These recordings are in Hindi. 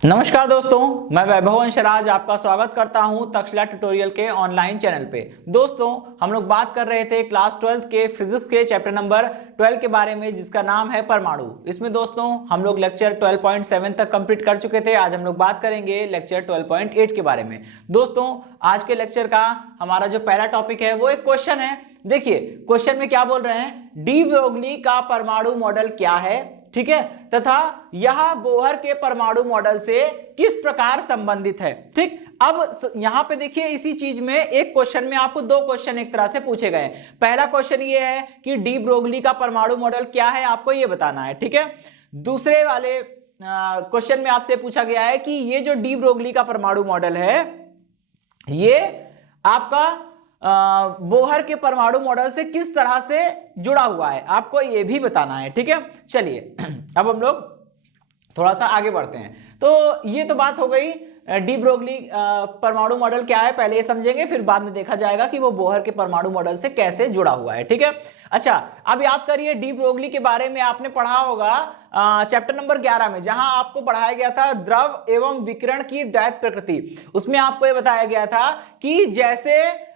नमस्कार दोस्तों, मैं वैभव अंशराज आपका स्वागत करता हूं तक्षशिला ट्यूटोरियल के ऑनलाइन चैनल पे। दोस्तों, हम लोग बात कर रहे थे क्लास 12 के फिजिक्स के चैप्टर नंबर 12 के बारे में, जिसका नाम है परमाणु। इसमें दोस्तों हम लोग लेक्चर 12.7 तक कंप्लीट कर चुके थे। आज हम लोग बात करेंगे लेक्चर 12.8 के बारे में। दोस्तों, आज के लेक्चर का हमारा जो पहला टॉपिक है वो एक क्वेश्चन है। देखिए क्वेश्चन में क्या बोल रहे हैं, डी ब्रोगली का परमाणु मॉडल क्या है, ठीक है, तथा यह बोहर के परमाणु मॉडल से किस प्रकार संबंधित है। ठीक, अब यहां पे देखिए इसी चीज में एक क्वेश्चन में आपको दो क्वेश्चन एक तरह से पूछे गए। पहला क्वेश्चन ये है कि डी ब्रोगली का परमाणु मॉडल क्या है, आपको ये बताना है, ठीक है। दूसरे वाले क्वेश्चन में आपसे पूछा गया है कि ये जो डी ब्रोगली का परमाणु मॉडल है ये आपका बोहर के परमाणु मॉडल से किस तरह से जुड़ा हुआ है, आपको ये भी बताना है, ठीक है। चलिए अब हम लोग थोड़ा सा आगे बढ़ते हैं। तो ये तो बात हो गई डी ब्रोगली परमाणु मॉडल क्या है, पहले ये समझेंगे, फिर बाद में देखा जाएगा कि वो बोहर के परमाणु मॉडल से कैसे जुड़ा हुआ है, ठीक है। अच्छा, अब याद करिए डी ब्रोगली के बारे में आपने पढ़ा होगा चैप्टर नंबर 11 में, जहां आपको पढ़ाया गया था द्रव एवं विकिरण की द्वैत प्रकृति। उसमें आपको ये बताया गया था कि जैसे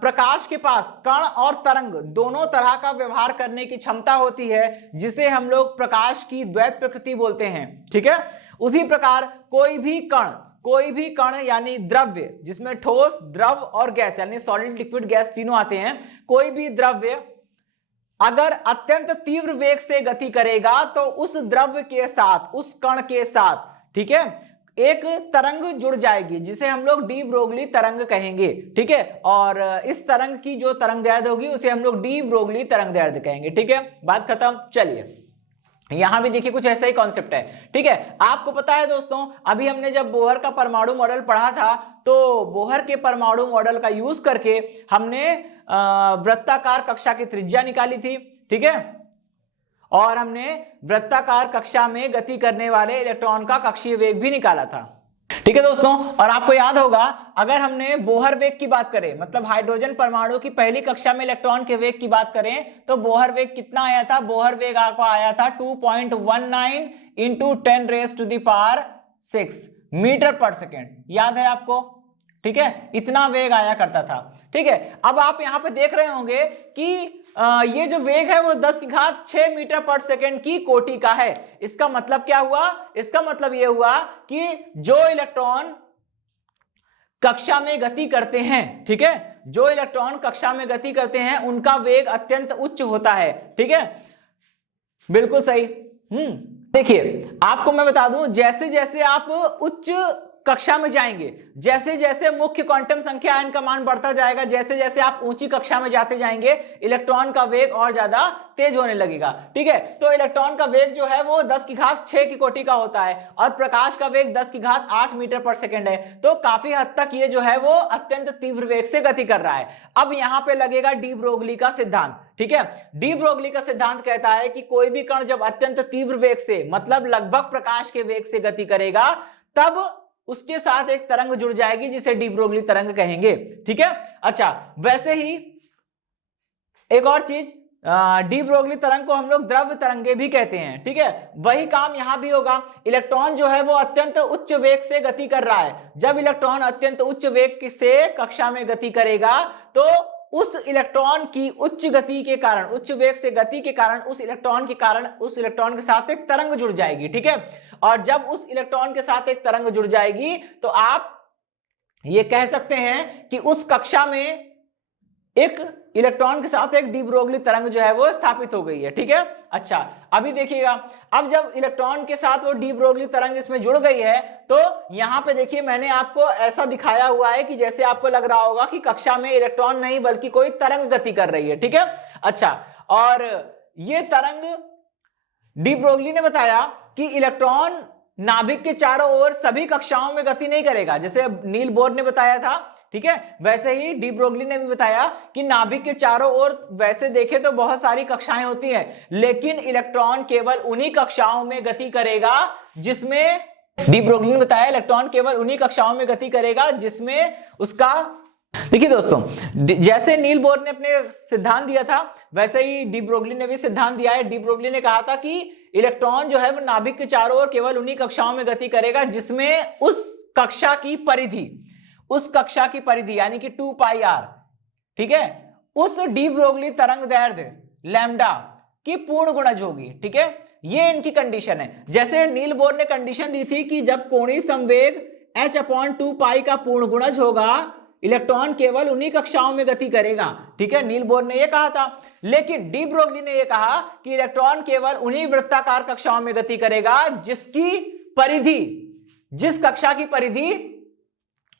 प्रकाश के पास कण और तरंग दोनों तरह का व्यवहार करने की क्षमता होती है, जिसे हम लोग प्रकाश की द्वैत प्रकृति बोलते हैं, ठीक है। उसी प्रकार कोई भी कण यानी द्रव्य, जिसमें ठोस, द्रव और गैस यानी सॉलिड, लिक्विड, गैस तीनों आते हैं, कोई भी द्रव्य अगर अत्यंत तीव्र वेग से गति करेगा तो उस द्रव्य के साथ, उस कण के साथ, ठीक है, एक तरंग जुड़ जाएगी, जिसे हम लोग डी ब्रोगली तरंग कहेंगे, ठीक है। और इस तरंग की जो तरंग दैर्ध्य होगी उसे हम लोग डी ब्रोगली तरंग दैर्ध्य कहेंगे, ठीक है। बात खत्म। चलिए यहां भी देखिए कुछ ऐसा ही कॉन्सेप्ट है, ठीक है। आपको पता है दोस्तों, अभी हमने जब बोहर का परमाणु मॉडल पढ़ा था तो बोहर के परमाणु मॉडल का यूज करके हमने वृत्ताकार कक्षा की त्रिज्या निकाली थी, ठीक है, और हमने वृत्ताकार कक्षा में गति करने वाले इलेक्ट्रॉन का कक्षीय वेग भी निकाला था, ठीक है दोस्तों। और आपको याद होगा, अगर हमने बोहर वेग की बात करें, मतलब हाइड्रोजन परमाणु की पहली कक्षा में इलेक्ट्रॉन के वेग की बात करें, तो बोहर वेग कितना आया था, बोहर वेग आपको आया था 2.19 इंटू 10⁻⁶ मीटर पर सेकेंड, याद है आपको, ठीक है, इतना वेग आया करता था, ठीक है। अब आप यहां पे देख रहे होंगे कि ये जो वेग है वो 10⁶ मीटर पर सेकेंड की कोटि का है। इसका मतलब क्या हुआ, इसका मतलब ये हुआ कि जो इलेक्ट्रॉन कक्षा में गति करते हैं, ठीक है, जो इलेक्ट्रॉन कक्षा में गति करते हैं उनका वेग अत्यंत उच्च होता है, ठीक है, बिल्कुल सही। देखिए आपको मैं बता दूं, जैसे जैसे आप उच्च कक्षा में जाएंगे, जैसे जैसे मुख्य क्वांटम संख्या n का मान बढ़ता जाएगा, जैसे जैसे आप ऊंची कक्षा में जाते जाएंगे, इलेक्ट्रॉन का वेग और ज्यादा तेज होने लगेगा, ठीक है। तो इलेक्ट्रॉन का वेग जो है वो 10⁶ की कोटि का होता है और प्रकाश का वेग 10⁸ मीटर पर सेकेंड है। तो काफी हद तक ये जो है वो अत्यंत तीव्र वेग से गति कर रहा है। अब यहां पे लगेगा डी ब्रोगली का सिद्धांत, ठीक है। डी ब्रोगली का सिद्धांत कहता है कि कोई भी कण जब अत्यंत तीव्र वेग से, मतलब लगभग प्रकाश के वेग से गति करेगा, तब उसके साथ एक तरंग जुड़ जाएगी जिसे डी ब्रोगली तरंग कहेंगे, ठीक है। अच्छा, वैसे ही एक और चीज, डी ब्रोगली तरंग को हम लोग द्रव्य तरंगे भी कहते हैं, ठीक है। वही काम यहां भी होगा। इलेक्ट्रॉन जो है वो अत्यंत उच्च वेग से गति कर रहा है। जब इलेक्ट्रॉन अत्यंत उच्च वेग से कक्षा में गति करेगा तो उस इलेक्ट्रॉन की उच्च गति के कारण, उच्च वेग से गति के कारण उस इलेक्ट्रॉन के साथ एक तरंग जुड़ जाएगी, ठीक है। और जब उस इलेक्ट्रॉन के साथ एक तरंग जुड़ जाएगी तो आप ये कह सकते हैं कि उस कक्षा में एक इलेक्ट्रॉन के साथ एक डी ब्रोगली तरंग जो है वो स्थापित हो गई है, ठीक है। अच्छा, अभी देखिएगा, अब जब इलेक्ट्रॉन के साथ वो डी ब्रोगली तरंग इसमें जुड़ गई है तो यहां पे देखिए मैंने आपको ऐसा दिखाया हुआ है कि जैसे आपको लग रहा होगा कि कक्षा में इलेक्ट्रॉन नहीं बल्कि कोई तरंग गति कर रही है, ठीक है। अच्छा, और ये तरंग डी ब्रोगली ने बताया कि इलेक्ट्रॉन नाभिक के चारों ओर सभी कक्षाओं में गति नहीं करेगा, जैसे नील बोर ने बताया था, ठीक है। वैसे ही डी ब्रोगली ने भी बताया कि नाभिक के चारों ओर वैसे देखे तो बहुत सारी कक्षाएं होती हैं, लेकिन इलेक्ट्रॉन केवल उन्हीं कक्षाओं में गति करेगा जिसमें, डी ब्रोगली ने बताया इलेक्ट्रॉन केवल उन्हीं कक्षाओं में गति करेगा जिसमें उसका, देखिए दोस्तों, जैसे नील बोर ने अपने सिद्धांत दिया था वैसे ही डी ब्रोगली ने भी सिद्धांत दिया है। डी ब्रोगली ने कहा था कि इलेक्ट्रॉन जो है वो नाभिक के चारों ओर केवल उन्हीं कक्षाओं में गति करेगा जिसमें उस कक्षा की परिधि यानी कि 2 पाई r, ठीक है, उस डी ब्रोगली तरंग दैर्ध्य लैम्डा की पूर्ण गुणज होगी। ठीक है, ये इनकी कंडीशन है। जैसे नील बोर ने कंडीशन दी थी कि जब कोणीय संवेग h/2 पाई का पूर्ण गुणज होगा, इलेक्ट्रॉन केवल उन्हीं कक्षाओं में गति करेगा। ठीक है, नील बोर ने यह कहा था, लेकिन डी ब्रोगली ने यह कहा कि इलेक्ट्रॉन केवल उन्हीं वृत्ताकार कक्षाओं में गति करेगा जिस कक्षा की परिधि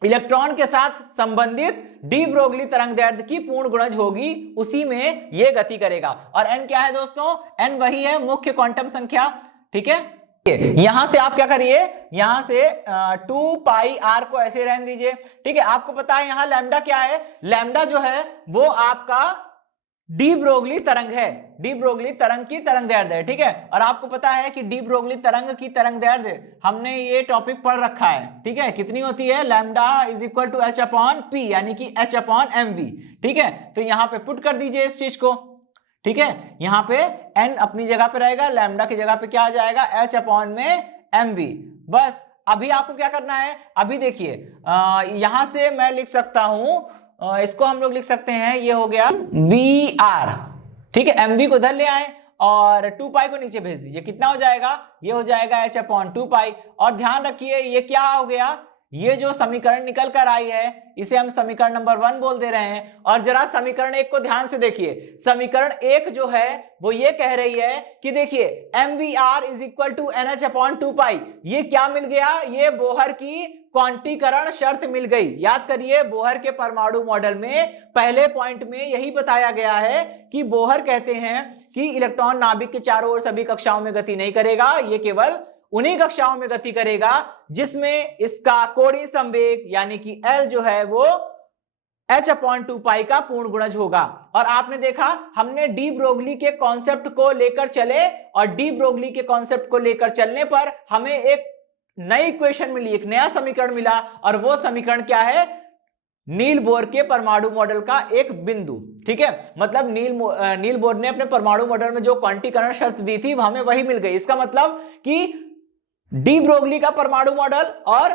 इलेक्ट्रॉन के साथ संबंधित डी ब्रोगली तरंग दैर्ध्य की पूर्ण गुणज होगी, उसी में यह गति करेगा। और n क्या है दोस्तों? n वही है मुख्य क्वांटम संख्या। ठीक है, यहां से आप क्या करिए, यहां से 2 पाई r को ऐसे रहने दीजिए। ठीक है, आपको पता है यहां लैम्डा क्या है? लैम्डा जो है वो आपका डी ब्रोगली तरंग है, डी ब्रोगली तरंग की तरंग दैर्ध्य है। ठीक है, और आपको पता है कि डी ब्रोगली तरंग की तरंग दैर्ध्य हमने ये टॉपिक पढ़ रखा है। ठीक है, कितनी होती है? Lambda is equal to h/p यानी कि h/mv। ठीक है, तो यहां पे पुट कर दीजिए इस चीज को। ठीक है, यहां पे n अपनी जगह पे रहेगा, लैम्डा की जगह पे क्या आ जाएगा? h/mv। बस अभी आपको क्या करना है, अभी देखिए यहां से मैं लिख सकता हूं, इसको हम लोग लिख सकते हैं, ये हो गया VR। ठीक है, mv को इधर ले आए और 2 पाई को नीचे भेज दीजिए। कितना हो जाएगा? ये हो जाएगा h/2 पाई। और ध्यान रखिए ये क्या हो गया, ये जो समीकरण निकल कर आई है इसे हम समीकरण नंबर 1 बोल दे रहे हैं। और जरा समीकरण 1 को ध्यान से देखिए। समीकरण 1 जो है वो ये कह रही है कि देखिए mvr is equal to nh/2 pi. ये क्या मिल गया? ये बोहर की क्वांटीकरण शर्त मिल गई। याद करिए, बोहर के परमाणु मॉडल में पहले पॉइंट में यही बताया गया है कि बोहर कहते हैं कि इलेक्ट्रॉन नाभिक के चारों ओर सभी कक्षाओं में गति नहीं करेगा, ये केवल उन्हीं कक्षाओं में गति करेगा जिसमें इसका कोणीय संवेग यानी कि L जो है वो h/2 पाई का पूर्ण गुणज होगा। और आपने देखा हमने डी ब्रोगली के कॉन्सेप्ट को लेकर चले और डी ब्रोगली के कॉन्सेप्ट को लेकर चलने पर हमें एक नई इक्वेशन मिली, एक नया समीकरण मिला। और वो समीकरण क्या है? नील बोर के परमाणु मॉडल का एक बिंदु। ठीक है, मतलब नील बोर ने अपने परमाणु मॉडल में जो क्वांटीकरण शर्त दी थी वो हमें वही मिल गई। इसका मतलब कि डी ब्रोगली का परमाणु मॉडल और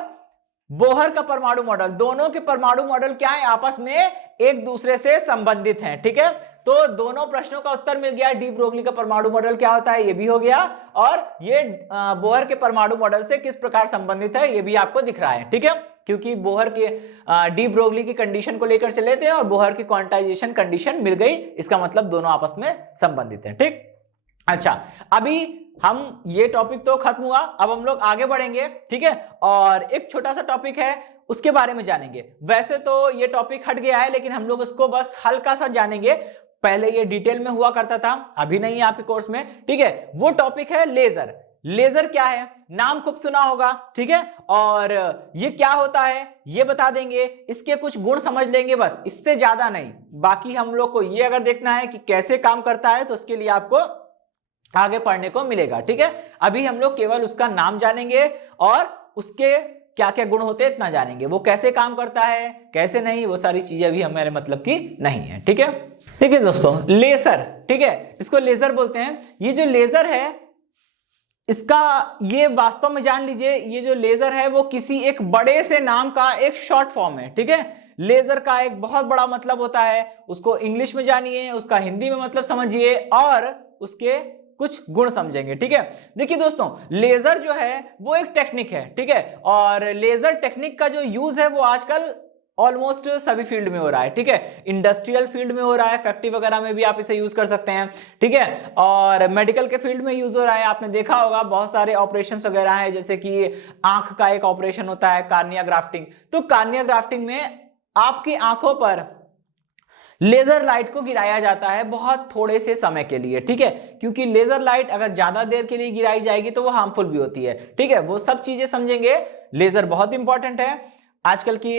बोहर का परमाणु मॉडल, दोनों के परमाणु मॉडल क्या है? आपस में एक दूसरे से संबंधित हैं। ठीक है, तो दोनों प्रश्नों का उत्तर मिल गया। डी ब्रोगली का परमाणु मॉडल क्या होता है ये भी हो गया, और ये बोहर के परमाणु मॉडल से किस प्रकार संबंधित है ये भी आपको दिख रहा है। ठीक है, क्योंकि बोहर के डी ब्रोगली की कंडीशन को लेकर चले थे और बोहर की क्वांटाइजेशन कंडीशन मिल गई, इसका मतलब दोनों आपस में संबंधित हैं। ठीक, अच्छा, अभी हम ये टॉपिक तो खत्म हुआ, अब हम लोग आगे बढ़ेंगे। ठीक है, और एक छोटा सा टॉपिक है उसके बारे में जानेंगे। वैसे तो ये टॉपिक हट गया है लेकिन हम लोग उसको बस हल्का सा जानेंगे। पहले ये डिटेल में हुआ करता था, अभी नहीं है आपके कोर्स में। ठीक है, वो टॉपिक है लेजर। लेजर क्या है? नाम खूब सुना होगा। ठीक है, और ये क्या होता है ये बता देंगे, इसके कुछ गुण समझ लेंगे, बस इससे ज्यादा नहीं। बाकी हम लोग को ये अगर देखना है कि कैसे काम करता है तो उसके लिए आपको आगे पढ़ने को मिलेगा। ठीक है, अभी हम लोग केवल उसका नाम जानेंगे और उसके क्या क्या गुण होते हैं इतना जानेंगे। वो कैसे काम करता है कैसे नहीं, वो सारी चीजें अभी हमारे मतलब की नहीं है। ठीक है, ठीक है दोस्तों, लेजर, ठीक है, इसको लेजर बोलते हैं। ये जो लेजर है इसका ये वास्तव में जान लीजिए, ये जो लेजर है वो किसी एक बड़े से नाम का एक शॉर्ट फॉर्म है। ठीक है, लेजर का एक बहुत बड़ा मतलब होता है, उसको इंग्लिश में जानिए, उसका हिंदी में मतलब समझिए और उसके कुछ गुण समझेंगे। ठीक है, देखिए दोस्तों, लेजर जो है वो एक टेक्निक है। ठीक है, और लेजर टेक्निक का जो यूज है वो आजकल ऑलमोस्ट सभी फील्ड में हो रहा है। ठीक है, इंडस्ट्रियल फील्ड में हो रहा है, फैक्ट्री वगैरह में भी आप इसे यूज कर सकते हैं। ठीक है, और मेडिकल के फील्ड में यूज हो रहा है। आपने देखा होगा बहुत सारे ऑपरेशंस वगैरह हैं, जैसे कि आंख का एक ऑपरेशन होता है कार्निया ग्राफ्टिंग। तो कार्निया ग्राफ्टिंग में आपकी आंखों पर लेजर लाइट को गिराया जाता है बहुत थोड़े से समय के लिए। ठीक है, क्योंकि लेजर लाइट अगर ज्यादा देर के लिए गिराई जाएगी तो वो हार्मफुल भी होती है। ठीक है, वो सब चीजें समझेंगे। लेजर बहुत इंपॉर्टेंट है आजकल की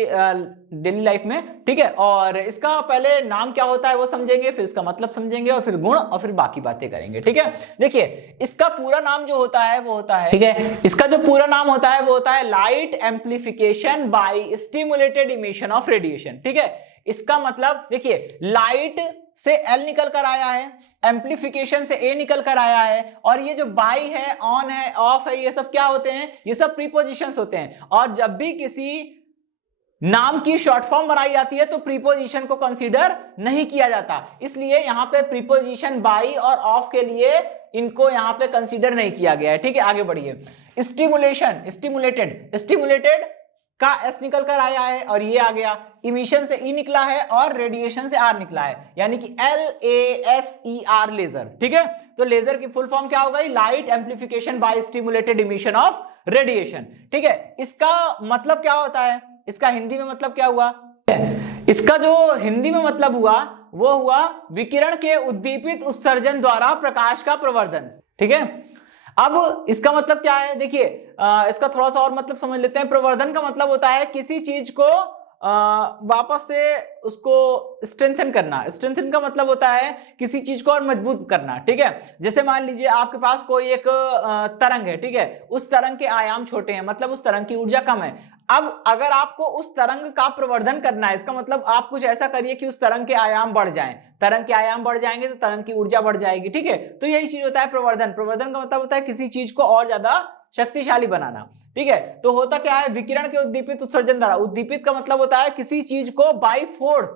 डेली लाइफ में। ठीक है, और इसका पहले नाम क्या होता है वो समझेंगे, फिर इसका मतलब समझेंगे और फिर गुण और फिर बाकी बातें करेंगे। ठीक है, देखिए इसका पूरा नाम जो होता है वो होता है, ठीक है, इसका जो पूरा नाम होता है वो होता है light amplification by stimulated emission of radiation. ठीक है, इसका मतलब देखिए लाइट से L निकल कर आया है, एम्प्लीफिकेशन से A निकल कर आया है, और ये जो बाई है, ऑन है, ऑफ है, ये सब क्या होते हैं, ये सब प्रीपोजिशंस होते हैं। और जब भी किसी नाम की शॉर्ट फॉर्म बनाई जाती है तो प्रीपोजिशन को कंसीडर नहीं किया जाता, इसलिए यहां पे प्रीपोजिशन बाई और ऑफ के लिए इनको यहां पे कंसीडर नहीं किया गया है। ठीक है, आगे बढ़िए। स्टिमुलेशन, स्टिमुलेटेड, स्टिमुलेटेड का एस निकल कर आया है और ये आ गया, इमिशन से ई निकला है और रेडिएशन से आर निकला है, यानी कि LASER, लेजर। ठीक है, तो लेजर की फुल फॉर्म क्या होगा, light amplification by stimulated emission of radiation. ठीक है, इसका मतलब क्या होता है, इसका हिंदी में मतलब क्या हुआ, इसका जो हिंदी में मतलब हुआ वो हुआ विकिरण के उद्दीपित उत्सर्जन द्वारा प्रकाश का प्रवर्धन। ठीक है, अब इसका मतलब क्या है, देखिए इसका थोड़ा सा और मतलब समझ लेते हैं। प्रवर्धन का मतलब होता है किसी चीज को वापस से उसको स्ट्रेंथन करना। स्ट्रेंथन का मतलब होता है किसी चीज को और मजबूत करना। ठीक है, जैसे मान लीजिए आपके पास कोई एक तरंग है, ठीक है, उस तरंग के आयाम छोटे हैं, मतलब उस तरंग की ऊर्जा कम है। अब अगर आपको उस तरंग का प्रवर्धन करना है, इसका मतलब आप कुछ ऐसा करिए कि उस तरंग के आयाम बढ़ जाएं। तरंग के आयाम बढ़ जाएंगे तो तरंग की ऊर्जा बढ़ जाएगी। ठीक है, तो यही चीज होता है प्रवर्धन। प्रवर्धन का मतलब होता है किसी चीज को और ज्यादा शक्तिशाली बनाना। ठीक है, तो होता क्या है, विकिरण के उद्दीपित उत्सर्जन द्वारा, उद्दीपित का मतलब होता है किसी चीज को बाय फोर्स,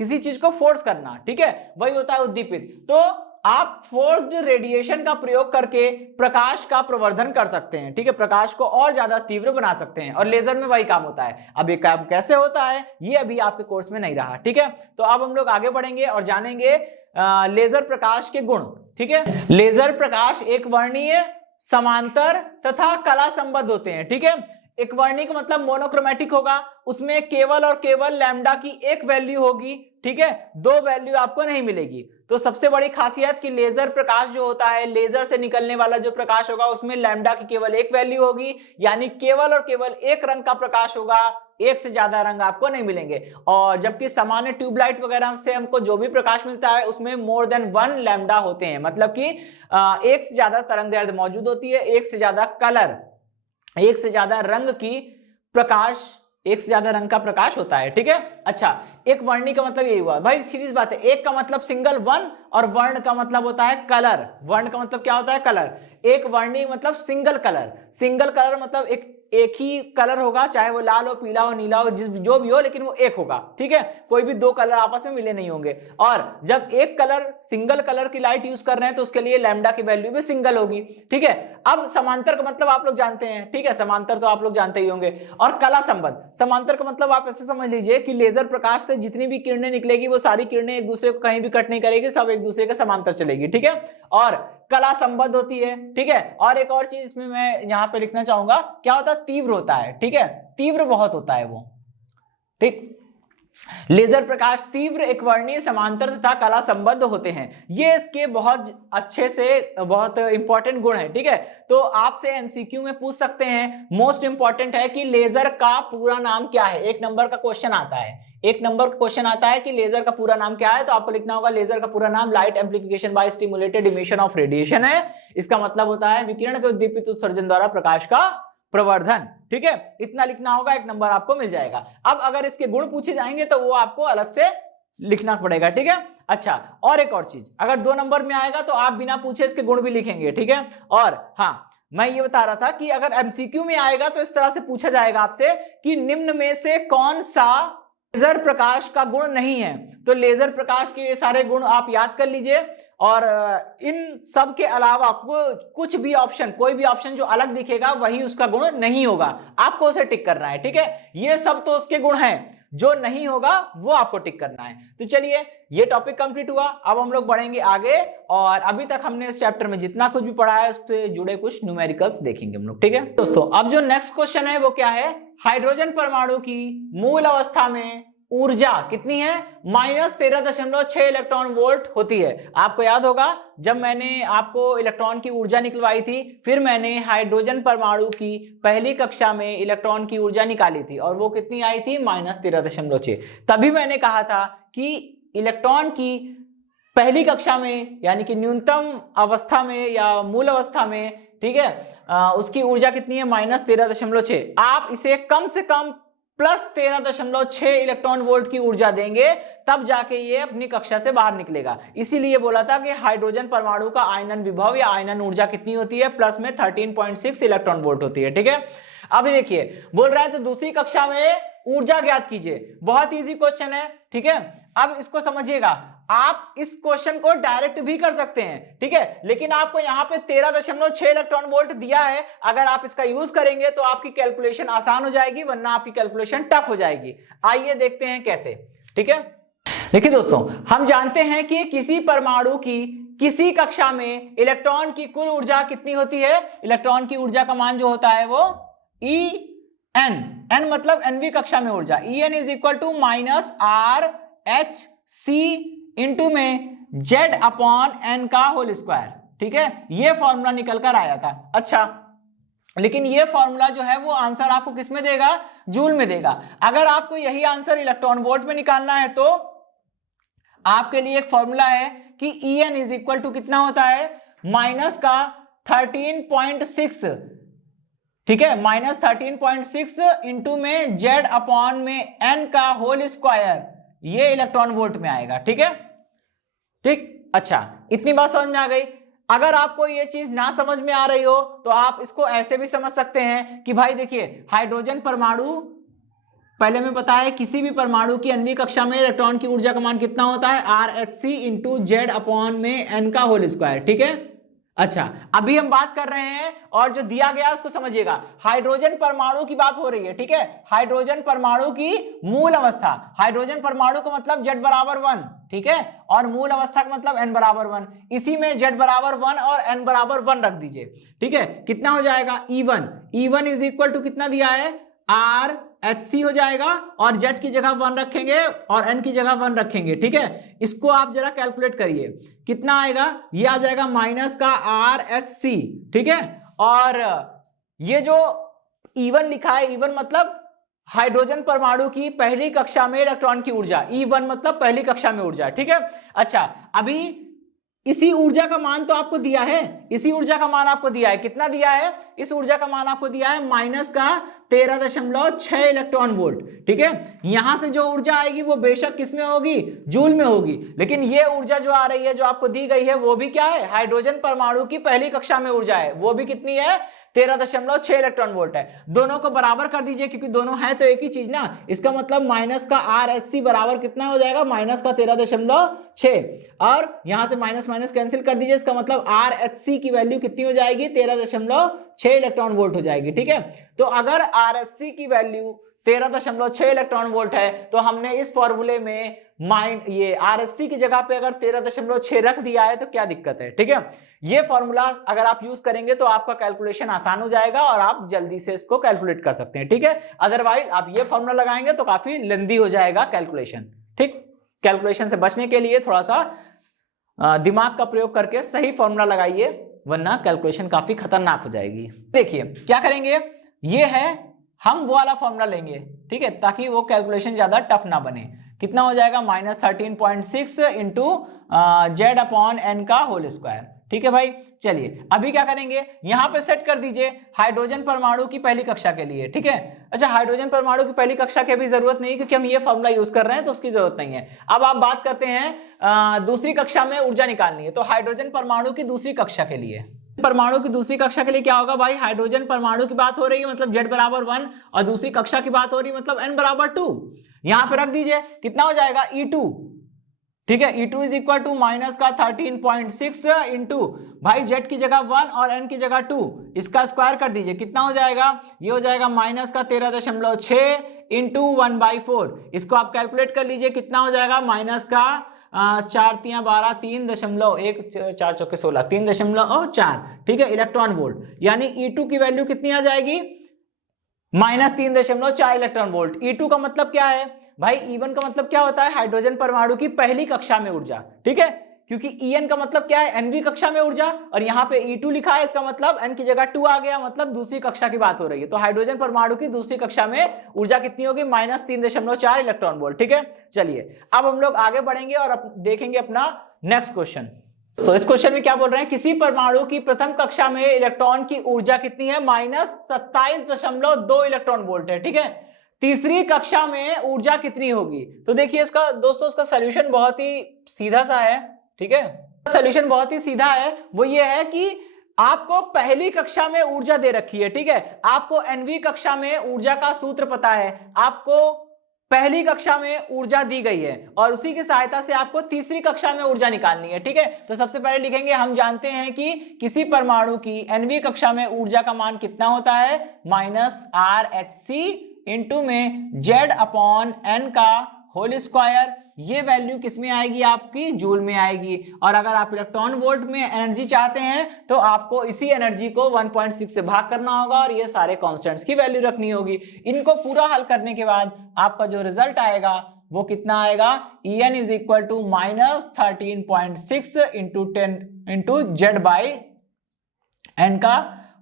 किसी चीज को फोर्स करना। ठीक है, वही होता है उद्दीपित। तो आप फोर्स्ड रेडिएशन का प्रयोग करके प्रकाश का प्रवर्धन कर सकते हैं। ठीक है, प्रकाश को और ज्यादा तीव्र बना सकते हैं, और लेजर में वही काम होता है। अब ये काम कैसे होता है ये अभी आपके कोर्स में नहीं रहा। ठीक है, तो अब हम लोग आगे बढ़ेंगे और जानेंगे लेजर प्रकाश के गुण। ठीक है, लेजर प्रकाश एक वर्णीय, समांतर तथा कला संबद्ध होते हैं। ठीक है, एक वर्णीय का मतलब मोनोक्रोमेटिक होगा, उसमें केवल और केवल लैम्डा की एक वैल्यू होगी। ठीक है, दो वैल्यू आपको नहीं मिलेगी। तो सबसे बड़ी खासियत कि लेजर प्रकाश जो होता है, लेजर से निकलने वाला जो प्रकाश होगा उसमें लैम्डा की केवल एक वैल्यू होगी, यानी केवल और केवल एक रंग का प्रकाश होगा, एक से ज्यादा रंग आपको नहीं मिलेंगे। और जबकि सामान्य ट्यूबलाइट वगैरह से हमको जो भी प्रकाश मिलता है उसमें मोर देन 1 लैम्डा होते हैं, मतलब कि एक से ज्यादा तरंगदैर्घ्य मौजूद होती है, एक से ज्यादा कलर, एक से ज्यादा रंग की प्रकाश, एक से ज्यादा रंग का प्रकाश होता है। ठीक है, अच्छा, एक वर्णी का मतलब यही हुआ भाई, सीरीज बात है। एक का मतलब सिंगल वन, और वर्ण का मतलब होता है कलर। वर्ण का मतलब क्या होता है, कलर। एक वर्णी मतलब सिंगल कलर। सिंगल कलर मतलब एक ही कलर होगा, चाहे वो लाल हो, पीला हो, नीला हो, जो भी हो, लेकिन वो एक होगा। ठीक है, कोई भी दो कलर आपस में मिले नहीं होंगे। और जब एक कलर, सिंगल कलर की लाइट यूज कर रहे हैं तो उसके लिए लैम्डा की वैल्यू भी सिंगल होगी। ठीक है, अब समांतर का मतलब आप लोग जानते हैं। ठीक है, समांतर तो आप लोग जानते ही होंगे। और कला संबद्ध, समांतर का मतलब आप ऐसे समझ लीजिए कि लेजर प्रकाश से जितनी भी किरणें निकलेगी वो सारी किरणें एक दूसरे को कहीं भी कट नहीं करेगी, सब एक दूसरे के समांतर चलेगी। ठीक है, और कला संबद्ध होती है। ठीक है, और एक और चीज इसमें मैं यहां पे लिखना चाहूंगा, क्या होता है, तीव्र होता है। ठीक है, तीव्र बहुत होता है वो। ठीक, लेजर प्रकाश तीव्र, एक वर्णीय, समांतर तथा कला संबद्ध होते हैं। ये इसके बहुत अच्छे से बहुत इंपॉर्टेंट गुण है। ठीक है, तो आपसे एमसीक्यू में पूछ सकते हैं, मोस्ट इंपॉर्टेंट है कि लेजर का पूरा नाम क्या है। एक नंबर का क्वेश्चन आता है, एक नंबर का क्वेश्चन आता है कि लेजर का पूरा नाम क्या है, तो आपको लिखना होगा लेजर का पूरा नाम light amplification by stimulated emission of radiation है। इसका मतलब होता है विकिरण के उद्दीपित उत्सर्जन द्वारा प्रकाश का प्रवर्धन। ठीक है, इतना लिखना होगा, एक नंबर आपको मिल जाएगा। अब अगर इसके गुण पूछे जाएंगे तो वो आपको अलग से लिखना पड़ेगा। ठीक है, अच्छा, और एक और चीज, अगर 2 नंबर में आएगा तो आप बिना पूछे इसके गुण भी लिखेंगे। ठीक है, और हाँ, मैं ये बता रहा था कि अगर एमसीक्यू में आएगा तो इस तरह से पूछा जाएगा आपसे कि निम्न में से कौन सा लेजर प्रकाश का गुण नहीं है। तो लेजर प्रकाश के ये सारे गुण आप याद कर लीजिए, और इन सब के अलावा कुछ भी ऑप्शन, कोई भी ऑप्शन जो अलग दिखेगा वही उसका गुण नहीं होगा, आपको उसे टिक करना है। ठीक है, ये सब तो उसके गुण हैं, जो नहीं होगा वो आपको टिक करना है। तो चलिए, ये टॉपिक कंप्लीट हुआ। अब हम लोग बढ़ेंगे आगे, और अभी तक हमने इस चैप्टर में जितना कुछ भी पढ़ा है उस पर जुड़े कुछ न्यूमेरिकल्स देखेंगे हम लोग। ठीक है दोस्तों, अब जो नेक्स्ट क्वेश्चन है वो क्या है, हाइड्रोजन परमाणु की मूल अवस्था में ऊर्जा कितनी है, -13.6 इलेक्ट्रॉन वोल्ट होती है। आपको याद होगा जब मैंने आपको इलेक्ट्रॉन की ऊर्जा निकलवाई थी, फिर मैंने हाइड्रोजन परमाणु की पहली कक्षा में इलेक्ट्रॉन की ऊर्जा निकाली थी, और वो कितनी आई थी, -13.6। तभी मैंने कहा था कि इलेक्ट्रॉन की पहली कक्षा में, यानी कि न्यूनतम अवस्था में या मूल अवस्था में, ठीक है, उसकी ऊर्जा कितनी है, -13.6। आप इसे कम से कम प्लस 13.6 इलेक्ट्रॉन वोल्ट की ऊर्जा देंगे, तब जाके ये अपनी कक्षा से बाहर निकलेगा। इसीलिए बोला था कि हाइड्रोजन परमाणु का आयनन विभव या आयनन ऊर्जा कितनी होती है, प्लस में 13.6 इलेक्ट्रॉन वोल्ट होती है। ठीक है, अभी देखिए बोल रहा है तो दूसरी कक्षा में ऊर्जा ज्ञात कीजिए। बहुत इजी क्वेश्चन है। ठीक है, अब इसको समझिएगा, आप इस क्वेश्चन को डायरेक्ट भी कर सकते हैं। ठीक है, लेकिन आपको यहां पे 13.6 इलेक्ट्रॉन वोल्ट दिया है, अगर आप इसका यूज करेंगे तो आपकी कैलकुलेशन आसान हो जाएगी, वरना आपकी कैलकुलेशन टफ हो जाएगी। आइए देखते हैं कैसे। ठीक है, देखिए दोस्तों, हम जानते हैं कि किसी परमाणु की किसी कक्षा में इलेक्ट्रॉन की कुल ऊर्जा कितनी होती है। इलेक्ट्रॉन की ऊर्जा का मान जो होता है वो En, n मतलब nवीं कक्षा में ऊर्जा, En is equal to minus R H C into में जेड अपॉन एन का होल स्क्वायर। ठीक है, ये फॉर्मूला निकल कर आया था। अच्छा, लेकिन ये फॉर्मूला जो है वो आंसर आपको किस में देगा, जूल में देगा। अगर आपको यही आंसर इलेक्ट्रॉन वोल्ट में निकालना है तो आपके लिए एक फॉर्मूला है कि En इज इक्वल टू कितना होता है, माइनस का 13.6। ठीक है, माइनस 13.6 इंटू में जेड अपॉन में एन का होल स्क्वायर, ये इलेक्ट्रॉन वोल्ट में आएगा। ठीक है, ठीक। अच्छा, इतनी बात समझ में आ गई। अगर आपको ये चीज ना समझ में आ रही हो तो आप इसको ऐसे भी समझ सकते हैं कि भाई देखिए, हाइड्रोजन परमाणु, पहले में पता है किसी भी परमाणु की nवीं कक्षा में इलेक्ट्रॉन की ऊर्जा का मान कितना होता है, R H C into Z upon में एन का होल स्क्वायर। ठीक है, अच्छा, अभी हम बात कर रहे हैं और जो दिया गया उसको समझिएगा। हाइड्रोजन परमाणु की बात हो रही है। ठीक है, हाइड्रोजन परमाणु की मूल अवस्था, हाइड्रोजन परमाणु का मतलब Z बराबर 1। ठीक है, और मूल अवस्था का मतलब n बराबर 1। इसी में Z बराबर 1 और n बराबर 1 रख दीजिए। ठीक है, कितना हो जाएगा, E1 इज इक्वल टू कितना दिया है, आर एच सी हो जाएगा, और जेड की जगह 1 रखेंगे और एन की जगह 1 रखेंगे। ठीक है, इसको आप जरा कैलकुलेट करिए, कितना आएगा, ये आ जाएगा माइनस का आर एच सी। ठीक है, और ये जो E1 लिखा है, E1 मतलब हाइड्रोजन परमाणु की पहली कक्षा में इलेक्ट्रॉन की ऊर्जा, E1 मतलब पहली कक्षा में ऊर्जा। ठीक है, अच्छा, अभी इसी ऊर्जा का मान तो आपको दिया है, इसी ऊर्जा का मान आपको दिया है, कितना दिया है, इस ऊर्जा का मान आपको दिया है माइनस का 13.6 इलेक्ट्रॉन वोल्ट। ठीक है, यहां से जो ऊर्जा आएगी वो बेशक किसमें होगी, जूल में होगी, लेकिन ये ऊर्जा जो आ रही है, जो आपको दी गई है, वो भी क्या है, हाइड्रोजन परमाणु की पहली कक्षा में ऊर्जा है, वो भी कितनी है, 13.6 इलेक्ट्रॉन वोल्ट है। दोनों को बराबर कर दीजिए, क्योंकि दोनों है तो एक ही चीज ना। इसका मतलब माइनस का आर एच सी बराबर कितना हो जाएगा, माइनस का 13.6, और यहां से माइनस माइनस कैंसिल कर दीजिए। इसका मतलब आर एच सी की वैल्यू कितनी हो जाएगी, 13.6 इलेक्ट्रॉन वोल्ट हो जाएगी। ठीक है, तो अगर आर एच सी की वैल्यू 13.6 इलेक्ट्रॉन वोल्ट है, तो हमने इस फॉर्मूले में ये आरएससी की जगह पे अगर 13.6 रख दिया है तो क्या दिक्कत है। ठीक है, ये फॉर्मूला अगर आप यूज करेंगे तो आपका कैलकुलेशन आसान हो जाएगा और आप जल्दी से इसको कैलकुलेट कर सकते हैं। ठीक है, अदरवाइज आप ये फॉर्मूला लगाएंगे तो काफी लेंदी हो जाएगा कैलकुलेशन। ठीक, कैलकुलेशन से बचने के लिए थोड़ा सा दिमाग का प्रयोग करके सही फॉर्मूला लगाइए, वरना कैलकुलेशन काफी खतरनाक हो जाएगी। देखिए क्या करेंगे, ये है, हम वो वाला फॉर्मूला लेंगे। ठीक है, ताकि वो कैलकुलेशन ज्यादा टफ ना बने। कितना हो जाएगा, minus 13.6 into Z upon N का होल स्क्वायर। ठीक है भाई, चलिए अभी क्या करेंगे, यहां पे सेट कर दीजिए हाइड्रोजन परमाणु की पहली कक्षा के लिए। ठीक है, अच्छा, हाइड्रोजन परमाणु की पहली कक्षा की भी जरूरत नहीं, क्योंकि हम ये फॉर्मूला यूज कर रहे हैं तो उसकी जरूरत नहीं है। अब आप बात करते हैं दूसरी कक्षा में ऊर्जा निकालनी है, तो हाइड्रोजन परमाणु की दूसरी कक्षा के लिए, परमाणु की दूसरी कक्षा के लिए क्या होगा भाई, हाइड्रोजन परमाणु की बात हो रही है मतलब Z बराबर 1, और दूसरी कक्षा की बात हो रही है मतलब N बराबर 2। यहां पे रख दीजिए, कितना हो जाएगा, E2। ठीक है, E2 is equal to minus का 13.6 इंटू भाई Z की जगह 1 और N की जगह 2, इसका स्क्वायर कर दीजिए, कितना हो जाएगा, ये हो जाएगा माइनस का 13.6 इंटू 1/4। इसको आप कैलकुलेट कर लीजिए, कितना हो जाएगा, माइनस का 4 3 12 3.1 4 चौके 16 3.4। ठीक है, इलेक्ट्रॉन वोल्ट, यानी E2 की वैल्यू कितनी आ जाएगी, माइनस 3.4 इलेक्ट्रॉन वोल्ट। E2 का मतलब क्या है भाई, E1 का मतलब क्या होता है, हाइड्रोजन परमाणु की पहली कक्षा में ऊर्जा। ठीक है, क्योंकि En का मतलब क्या है, nवीं कक्षा में ऊर्जा, और यहाँ पे E2 लिखा है, इसका मतलब n की जगह 2 आ गया, मतलब दूसरी कक्षा की बात हो रही है। तो हाइड्रोजन परमाणु की दूसरी कक्षा में ऊर्जा कितनी होगी, माइनस 3.4 इलेक्ट्रॉन वोल्ट। ठीक है, चलिए अब हम लोग आगे बढ़ेंगे और देखेंगे अपना नेक्स्ट क्वेश्चन। तो इस क्वेश्चन में क्या बोल रहे हैं, किसी परमाणु की प्रथम कक्षा में इलेक्ट्रॉन की ऊर्जा कितनी है, माइनस 27.2 इलेक्ट्रॉन वोल्ट है। ठीक है, तीसरी कक्षा में ऊर्जा कितनी होगी। तो देखिए इसका दोस्तों इसका सॉल्यूशन बहुत ही सीधा सा है, ठीक है, सॉल्यूशन बहुत ही सीधा है। वो ये है कि आपको पहली कक्षा में ऊर्जा दे रखी है, ठीक है, आपको nवीं कक्षा में ऊर्जा का सूत्र पता है, आपको पहली कक्षा में ऊर्जा दी गई है और उसी की सहायता से आपको तीसरी कक्षा में ऊर्जा निकालनी है, ठीक है। तो सबसे पहले लिखेंगे, हम जानते हैं कि किसी परमाणु की nवीं कक्षा में ऊर्जा का मान कितना होता है, -RHc इंटू में Z/n का होल स्क्वायर। ये वैल्यू किस में आएगी, आपकी जूल में आएगी। और अगर आप इलेक्ट्रॉन वोल्ट में एनर्जी चाहते हैं तो आपको इसी एनर्जी को 1.6 से भाग करना होगा और ये सारे कांस्टेंट्स की वैल्यू रखनी होगी। इनको पूरा हल करने के बाद आपका जो रिजल्ट आएगा वो कितना आएगा, En is equal to -13.6 into 10 into Z/n का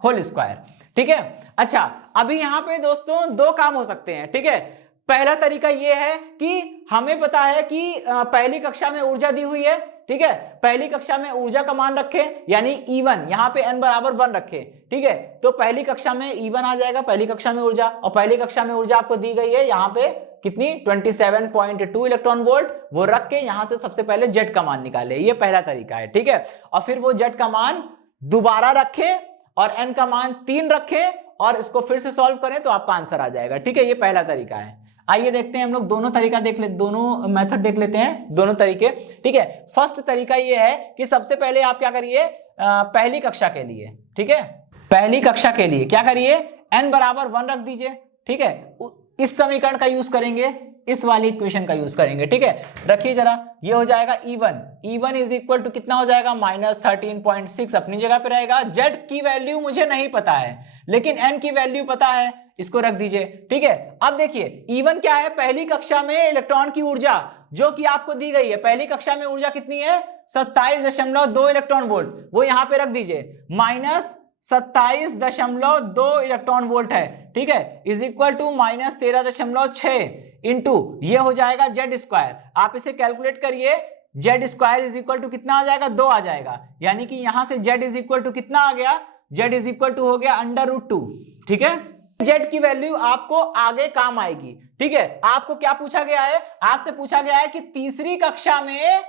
होल स्क्वायर, ठीक है। अच्छा, अभी यहां पे दोस्तों दो काम हो सकते हैं, ठीक है। पहला तरीका यह है कि हमें पता है कि पहली कक्षा में ऊर्जा दी हुई है, ठीक है, पहली कक्षा में ऊर्जा का मान रखें यानी E1, यहां पे n बराबर 1 रखें, ठीक है। तो पहली कक्षा में E1 आ जाएगा, पहली कक्षा में ऊर्जा, और पहली कक्षा में ऊर्जा आपको दी गई है यहाँ पे कितनी 27.2 इलेक्ट्रॉन वोल्ट, वो रख के यहां से सबसे पहले Z का मान निकाले। ये पहला तरीका है, ठीक है। और फिर वो Z का मान दोबारा रखे और n का मान 3 रखे और इसको फिर से सॉल्व करें तो आपका आंसर आ जाएगा, ठीक है। ये पहला तरीका है। आइए देखते हैं, हम लोग दोनों तरीका देख ले, दोनों मेथड देख लेते हैं, दोनों तरीके, ठीक है। फर्स्ट तरीका ये है कि सबसे पहले आप क्या करिए, पहली कक्षा के लिए, ठीक है, पहली कक्षा के लिए क्या करिए, n बराबर 1 रख दीजिए, ठीक है। इस समीकरण का यूज करेंगे, इस वाली इक्वेशन का यूज करेंगे, ठीक है। रखिए जरा, ये हो जाएगा E1 इज इक्वल टू कितना हो जाएगा, -13.6 अपनी जगह पे रहेगा। Z की वैल्यू मुझे नहीं पता है लेकिन n की वैल्यू पता है, इसको रख दीजिए, ठीक है। अब देखिए E1 क्या है, पहली कक्षा में इलेक्ट्रॉन की ऊर्जा जो कि आपको दी गई है, पहली कक्षा में ऊर्जा कितनी है, 27.2 इलेक्ट्रॉन वोल्ट, वो यहां पे रख दीजिए, -27.2 इलेक्ट्रॉन वोल्ट है, ठीक है, इज इक्वल टू -13.6 इंटू ये हो जाएगा Z²। आप इसे कैलकुलेट करिए, Z² इज इक्वल टू कितना आ जाएगा, 2 आ जाएगा, यानी कि यहां से Z इज इक्वल टू कितना आ गया, Z इज इक्वल टू हो गया √2, ठीक है। Z की वैल्यू आपको आगे काम आएगी, ठीक है। आपको क्या पूछा गया है, आपसे पूछा गया है कि तीसरी कक्षा में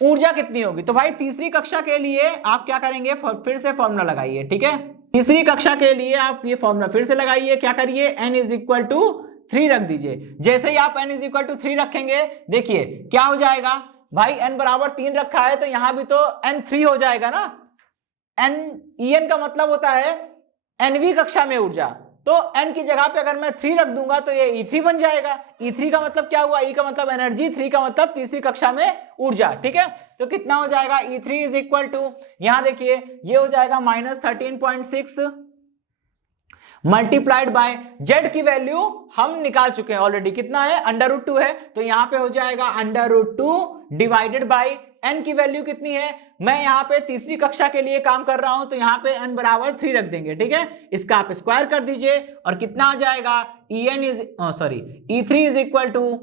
ऊर्जा कितनी होगी। तो भाई तीसरी कक्षा के लिए आप क्या करेंगे, फिर से फॉर्मूला लगाइए, ठीक है। तीसरी कक्षा के लिए आप ये फॉर्मूला फिर से लगाइए, क्या करिए, n इज इक्वल टू 3 रख दीजिए। जैसे ही आप n इज इक्वल टू 3 रखेंगे, देखिए क्या हो जाएगा, भाई n बराबर 3 रखा है तो यहां भी तो n 3 हो जाएगा ना। En का मतलब होता है nवीं कक्षा में ऊर्जा, तो n की जगह पे अगर मैं 3 रख दूंगा तो ये E3 बन जाएगा। E3 का मतलब क्या हुआ, E का मतलब एनर्जी, 3 का मतलब तीसरी कक्षा में ऊर्जा, ठीक है। तो कितना हो जाएगा, E3 इज इक्वल टू, यहां देखिए ये हो जाएगा -13.6 मल्टीप्लाइड बाय Z की वैल्यू हम निकाल चुके हैं ऑलरेडी, कितना है, √2 है, तो यहां पे हो जाएगा √2 डिवाइडेड बाय n की वैल्यू कितनी है, मैं यहां पे तीसरी कक्षा के लिए काम कर रहा हूं तो यहां पे n बराबर 3 रख देंगे, ठीक है। इसका आप स्क्वायर कर दीजिए और कितना आ जाएगा, E3 is equal to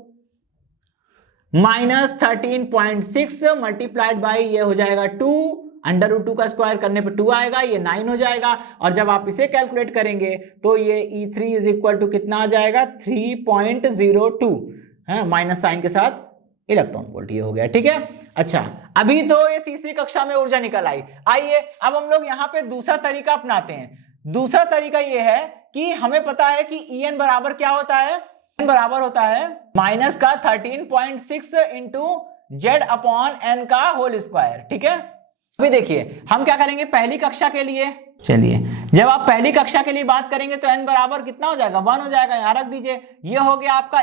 -13.6 multiplied by ये हो जाएगा 2, √2 का स्क्वायर करने पे 2 आएगा, ये 9 हो जाएगा। और जब आप इसे कैलकुलेट करेंगे तो ये E3 इज इक्वल टू कितना आ जाएगा, 3.02 है, माइनस साइन के साथ इलेक्ट्रॉन वोल्ट, ये हो गया, ठीक है। अच्छा, अभी तो ये तीसरी कक्षा में ऊर्जा निकल आई। आइए अब हम लोग यहाँ पे दूसरा तरीका अपनाते हैं। दूसरा तरीका ये है कि हमें पता है कि En बराबर क्या होता है, n बराबर होता है माइनस का 13.6 इंटू Z/n का होल स्क्वायर, ठीक है। अभी देखिए हम क्या करेंगे, पहली कक्षा के लिए, चलिए जब आप पहली कक्षा के लिए बात करेंगे तो n बराबर कितना हो जाएगा, 1 हो जाएगा, यहां रख दीजिए। ये हो गया आपका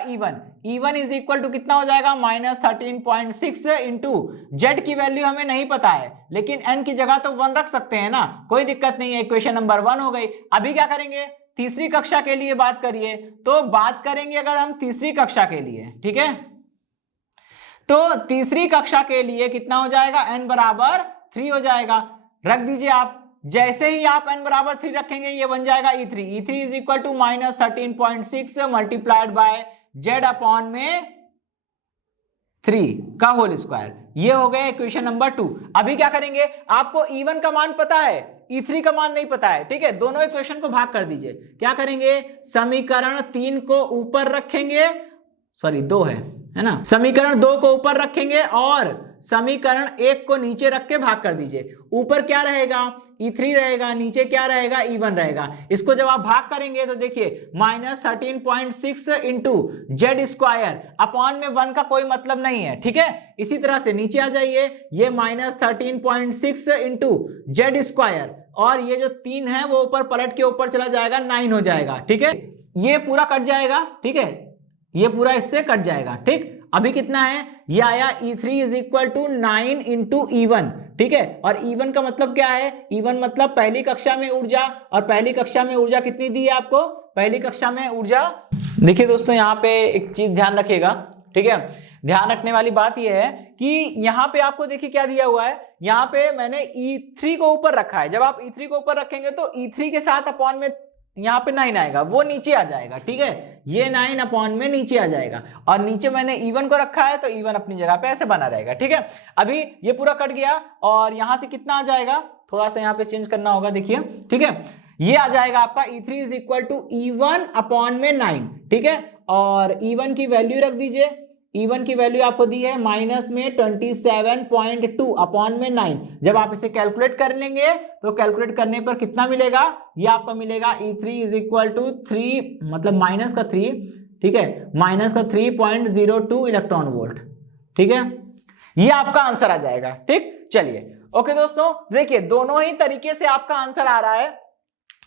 E1 इज इक्वल टू कितना हो जाएगा, -13.6 इंटू Z की वैल्यू हमें नहीं पता है लेकिन n की जगह तो 1 रख सकते हैं ना, कोई दिक्कत नहीं है, इक्वेशन नंबर 1 हो गई। अभी क्या करेंगे, तीसरी कक्षा के लिए बात करिए, तो बात करेंगे अगर हम तीसरी कक्षा के लिए, ठीक है, तो तीसरी कक्षा के लिए कितना हो जाएगा, n बराबर 3 हो जाएगा, रख दीजिए आप। जैसे ही आप n बराबर 3 रखेंगे ये बन जाएगा E3 is equal to -13.6 multiplied by Z/में 3 का होल स्क्वायर, ये हो गया इक्वेशन नंबर 2। अभी क्या करेंगे, आपको E1 का मान पता है, E3 का मान नहीं पता है, ठीक है, दोनों इक्वेशन को भाग कर दीजिए। क्या करेंगे, समीकरण 3 को ऊपर रखेंगे, सॉरी 2 है ना, समीकरण 2 को ऊपर रखेंगे और समीकरण 1 को नीचे रख के भाग कर दीजिए। ऊपर क्या रहेगा, E3 रहेगा, नीचे क्या रहेगा, E1 रहेगा। इसको जब आप भाग करेंगे तो देखिए -13.6 इंटू जेड स्क्वायर अपॉन में 1 का कोई मतलब नहीं है, ठीक है। इसी तरह से नीचे आ जाइए, ये -13.6 इंटू जेड स्क्वायर और ये जो 3 है वो ऊपर पलट के ऊपर चला जाएगा, 9 हो जाएगा, ठीक है। ये पूरा कट जाएगा, ठीक है, ये पूरा इससे कट जाएगा, ठीक। अभी कितना है, ये आया E3 is equal to 9 into E1, ठीक है। और E1 का मतलब क्या है, E1 मतलब पहली कक्षा में ऊर्जा, और पहली कक्षा में ऊर्जा कितनी दी है आपको, पहली कक्षा में ऊर्जा, देखिए दोस्तों यहाँ पे एक चीज ध्यान रखिएगा, ठीक है। ध्यान रखने वाली बात यह है कि यहाँ पे आपको देखिए क्या दिया हुआ है, यहाँ पे मैंने E3 को ऊपर रखा है। जब आप E3 को ऊपर रखेंगे तो E3 के साथ अपॉन में यहाँ पे 9 आएगा, वो नीचे आ जाएगा, ठीक है। ये 9 अपॉन में नीचे आ जाएगा, और नीचे मैंने E1 को रखा है तो E1 अपनी जगह पे ऐसे बना रहेगा, ठीक है। अभी ये पूरा कट गया और यहां से कितना आ जाएगा, थोड़ा सा यहाँ पे चेंज करना होगा, देखिए, ठीक है। ये आ जाएगा आपका E3 is equal to E1 upon में 9, ठीक है। और E1 की वैल्यू रख दीजिए, E1 की वैल्यू आपको दी है माइनस में 27.2 अपॉन में 9। जब आप इसे कैलकुलेट कर लेंगे तो कैलकुलेट करने पर कितना मिलेगा, ये आपको मिलेगा E3 इज इक्वल टू 3, मतलब माइनस का 3, ठीक है, माइनस का 3.02 इलेक्ट्रॉन वोल्ट, ठीक है। ये आपका आंसर आ जाएगा, ठीक। चलिए ओके दोस्तों, देखिए दोनों ही तरीके से आपका आंसर आ रहा है।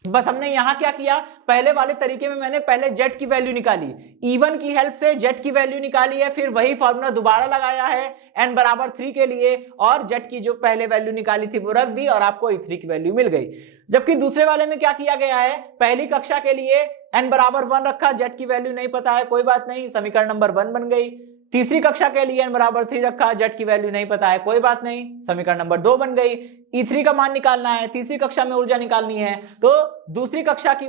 बस हमने यहां क्या किया, पहले वाले तरीके में मैंने पहले जेड की वैल्यू निकाली, E1 की हेल्प से जेड की वैल्यू निकाली है, फिर वही फॉर्मूला दोबारा लगाया है n बराबर 3 के लिए, और जेड की जो पहले वैल्यू निकाली थी वो रख दी और आपको E3 की वैल्यू मिल गई। जबकि दूसरे वाले में क्या किया गया है, पहली कक्षा के लिए n बराबर 1 रखा, जेड की वैल्यू नहीं पता है, कोई बात नहीं, समीकरण नंबर 1 बन गई। तीसरी कक्षा के लिए n बराबर 3 रखा, जेड की वैल्यू नहीं पता है, कोई बात नहीं, समीकरण नंबर 2 बन गई। E3 का मान निकालना है, तीसरी कक्षा में ऊर्जा निकालनी है, तो दूसरी कक्षा की